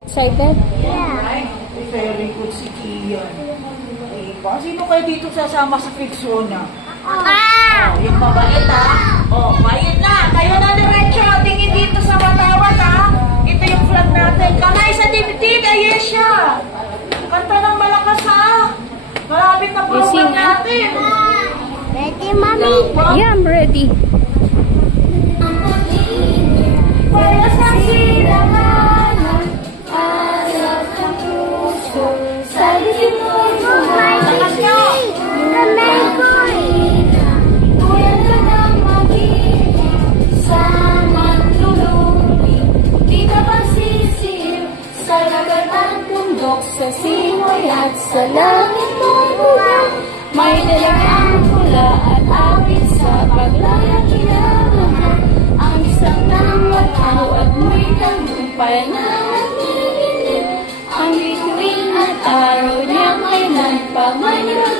Excited? Right? Very good si Kian. Diba? Sino kayo dito sasama sa Kidsona? Yung mabait ha? Quiet na. Kayo na diretso. Tingin dito sa matawat ha. Ito yung flag natin. Kamay sa dibdib. Ayan siya. Kanta ng malakas ha. Malapit na program natin. Ready, Mommy? Yeah, I'm ready. Para sa silanganan, alap ng puso, sa disin mo buhay, kamay ko'y tulad ka ng mag-ibig, sa maglulubig, di ka pagsisiw, sa dagat at bundok, sa simoy at sa langit mong buwan, may dalagang pula at awit sa paglayang kinamahan. Ang isang ng wataw at mo'y tagumpay na nagnilinip. Ang bituin at araw niya ay nagpamaniwag.